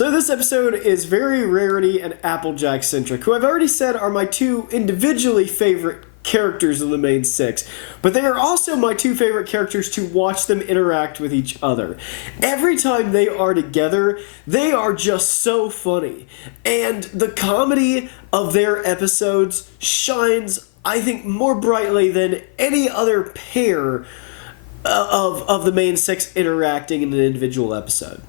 So this episode is very Rarity and Applejack centric, who I've already said are my two individually favorite characters of the main six, but they are also my two favorite characters to watch them interact with each other. Every time they are together, they are just so funny, and the comedy of their episodes shines, I think, more brightly than any other pair of the main six interacting in an individual episode.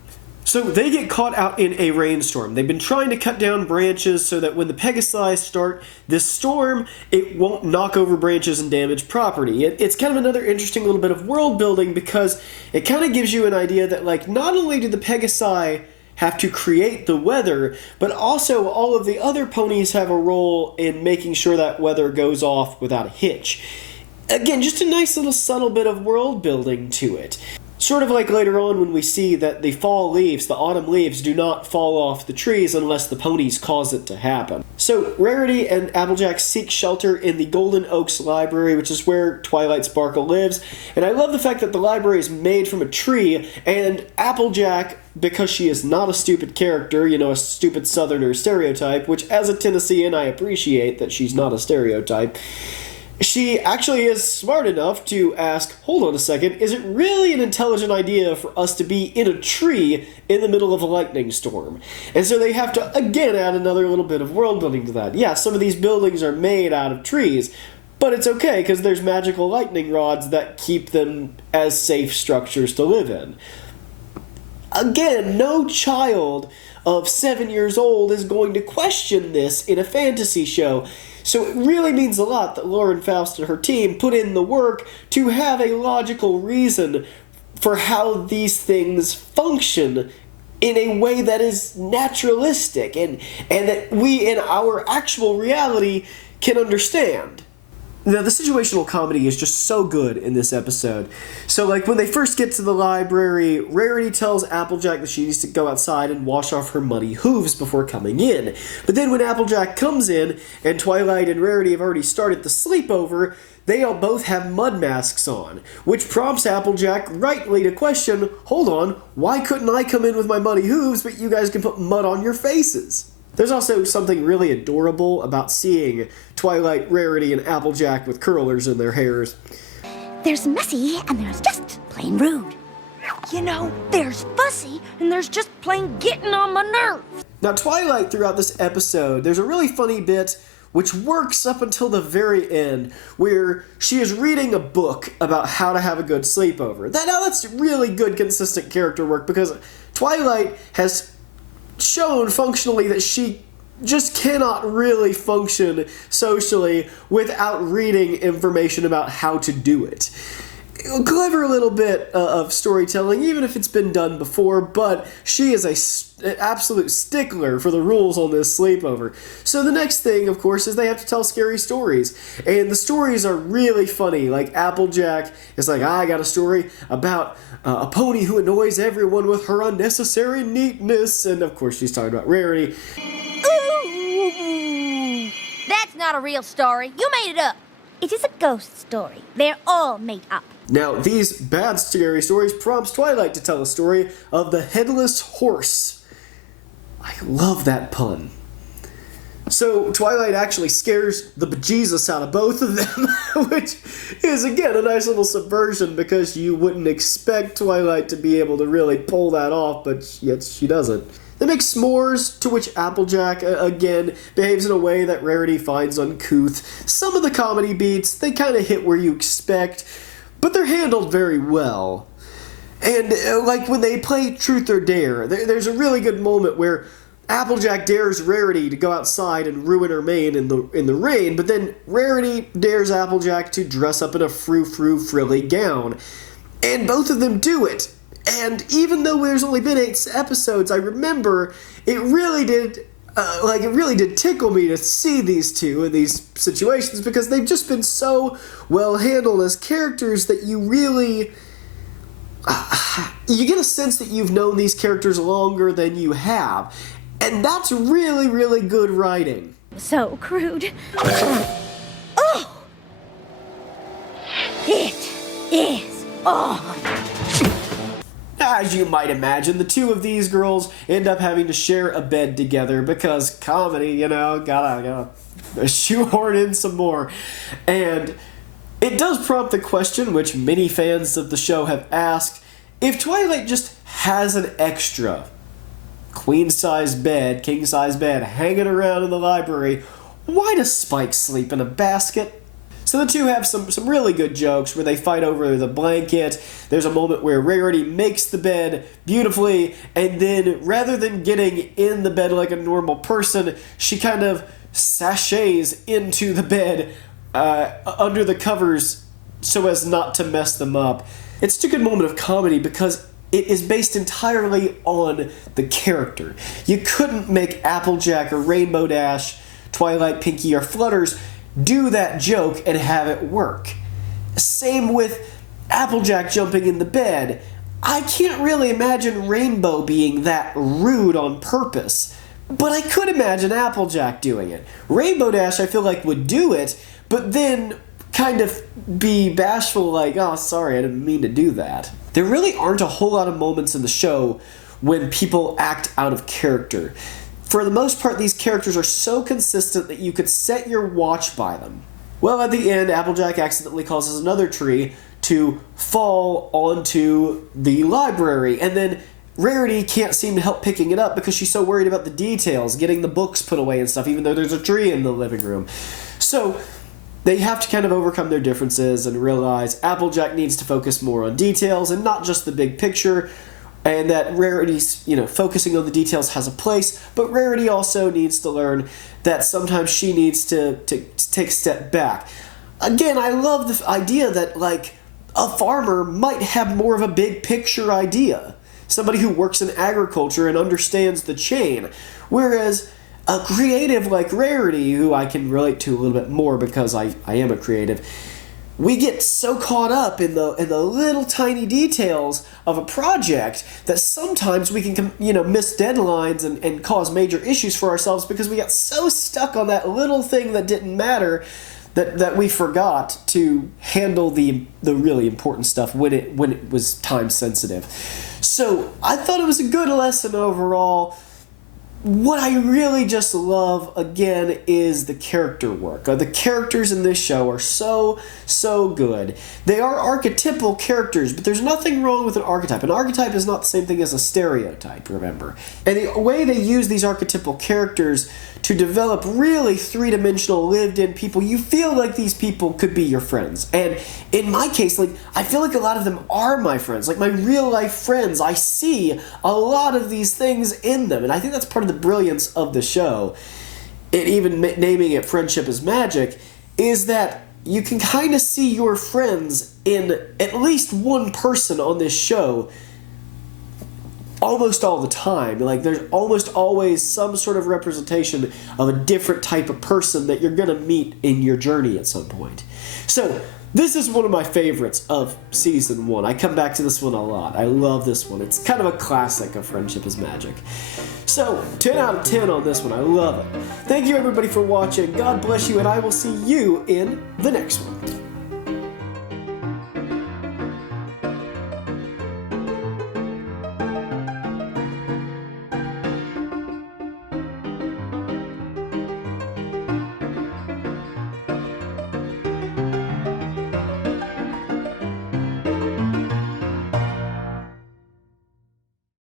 So they get caught out in a rainstorm. They've been trying to cut down branches so that when the Pegasi start this storm, it won't knock over branches and damage property. It's kind of another interesting little bit of world building because it kind of gives you an idea that, like, not only do the Pegasi have to create the weather, but also all of the other ponies have a role in making sure that weather goes off without a hitch. Again, just a nice little subtle bit of world building to it. Sort of like later on when we see that the fall leaves, the autumn leaves, do not fall off the trees unless the ponies cause it to happen. So Rarity and Applejack seek shelter in the Golden Oaks Library, which is where Twilight Sparkle lives. And I love the fact that the library is made from a tree, and Applejack, because she is not a stupid character, you know, a stupid Southerner stereotype, which as a Tennessean I appreciate that she's not a stereotype, she actually is smart enough to ask, hold on a second, is it really an intelligent idea for us to be in a tree in the middle of a lightning storm? And so they have to, again, add another little bit of world building to that. Yeah, some of these buildings are made out of trees, but it's okay because there's magical lightning rods that keep them as safe structures to live in. Again, no child of 7 years old is going to question this in a fantasy show. So it really means a lot that Lauren Faust and her team put in the work to have a logical reason for how these things function in a way that is naturalistic and that we in our actual reality can understand. Now, the situational comedy is just so good in this episode. So, like, when they first get to the library, Rarity tells Applejack that she needs to go outside and wash off her muddy hooves before coming in. But then when Applejack comes in, and Twilight and Rarity have already started the sleepover, they all both have mud masks on, which prompts Applejack rightly to question, hold on, why couldn't I come in with my muddy hooves, but you guys can put mud on your faces? There's also something really adorable about seeing Twilight, Rarity, and Applejack with curlers in their hairs. There's messy, and there's just plain rude. You know, there's fussy, and there's just plain getting on my nerves. Now, Twilight, throughout this episode, there's a really funny bit which works up until the very end, where she is reading a book about how to have a good sleepover. That's really good, consistent character work, because Twilight has shown functionally that she just cannot really function socially without reading information about how to do it. A clever little bit of storytelling, even if it's been done before, but she is an absolute stickler for the rules on this sleepover. So the next thing, of course, is they have to tell scary stories. And the stories are really funny. Like Applejack is like, I got a story about a pony who annoys everyone with her unnecessary neatness. And of course, she's talking about Rarity. Ooh, that's not a real story. You made it up. It is a ghost story. They're all made up. Now, these bad scary stories prompts Twilight to tell a story of the headless horse. I love that pun. So Twilight actually scares the bejesus out of both of them, which is, again, a nice little subversion because you wouldn't expect Twilight to be able to really pull that off, but yet she doesn't. They make s'mores, to which Applejack, again, behaves in a way that Rarity finds uncouth. Some of the comedy beats, they kind of hit where you expect, but they're handled very well. And, like, when they play Truth or Dare, there's a really good moment where Applejack dares Rarity to go outside and ruin her mane in the rain, but then Rarity dares Applejack to dress up in a frou-frou frilly gown. And both of them do it. And even though there's only been 8 episodes, I remember it really did tickle me to see these two in these situations because they've just been so well handled as characters that you really... you get a sense that you've known these characters longer than you have. And that's really, really good writing. So crude. Oh! It is on. as you might imagine, the two of these girls end up having to share a bed together because comedy, you know, gotta shoehorn in some more. And it does prompt the question, which many fans of the show have asked, if Twilight just has an extra queen-size bed, king-size bed hanging around in the library, why does Spike sleep in a basket? So the two have some really good jokes where they fight over the blanket. There's a moment where Rarity makes the bed beautifully, and then rather than getting in the bed like a normal person, she kind of sachets into the bed under the covers so as not to mess them up. It's such a good moment of comedy because it is based entirely on the character. You couldn't make Applejack or Rainbow Dash, Twilight, Pinkie, or Flutters do that joke and have it work. Same with Applejack jumping in the bed. I can't really imagine Rainbow being that rude on purpose, but I could imagine Applejack doing it. Rainbow Dash I feel like would do it, but then kind of be bashful like, oh, sorry, I didn't mean to do that. There really aren't a whole lot of moments in the show when people act out of character. For the most part, these characters are so consistent that you could set your watch by them. Well, at the end, Applejack accidentally causes another tree to fall onto the library, and then Rarity can't seem to help picking it up because she's so worried about the details, getting the books put away and stuff, even though there's a tree in the living room. So they have to kind of overcome their differences and realize Applejack needs to focus more on details and not just the big picture, and that Rarity's, focusing on the details has a place, but Rarity also needs to learn that sometimes she needs to take a step back. Again, I love the idea that, like, a farmer might have more of a big picture idea. Somebody who works in agriculture and understands the chain. Whereas a creative like Rarity, who I can relate to a little bit more because I am a creative, we get so caught up in the little tiny details of a project that sometimes we can miss deadlines and cause major issues for ourselves because we got so stuck on that little thing that didn't matter that we forgot to handle the really important stuff when it was time sensitive. So I thought it was a good lesson overall. What I really just love, again, is the character work. The characters in this show are so good. They are archetypal characters, but there's nothing wrong with an archetype. An archetype is not the same thing as a stereotype, remember. And the way they use these archetypal characters to develop really three-dimensional, lived-in people, you feel like these people could be your friends. And in my case, I feel like a lot of them are my friends, like my real-life friends. I see a lot of these things in them, and I think that's part of the brilliance of the show. And even naming it Friendship is Magic is that you can kind of see your friends in at least one person on this show almost all the time. Like, there's almost always some sort of representation of a different type of person that you're going to meet in your journey at some point. So, this is one of my favorites of Season 1. I come back to this one a lot. I love this one. It's kind of a classic of Friendship is Magic. So, 10 out of 10 on this one. I love it. Thank you, everybody, for watching. God bless you, and I will see you in the next one.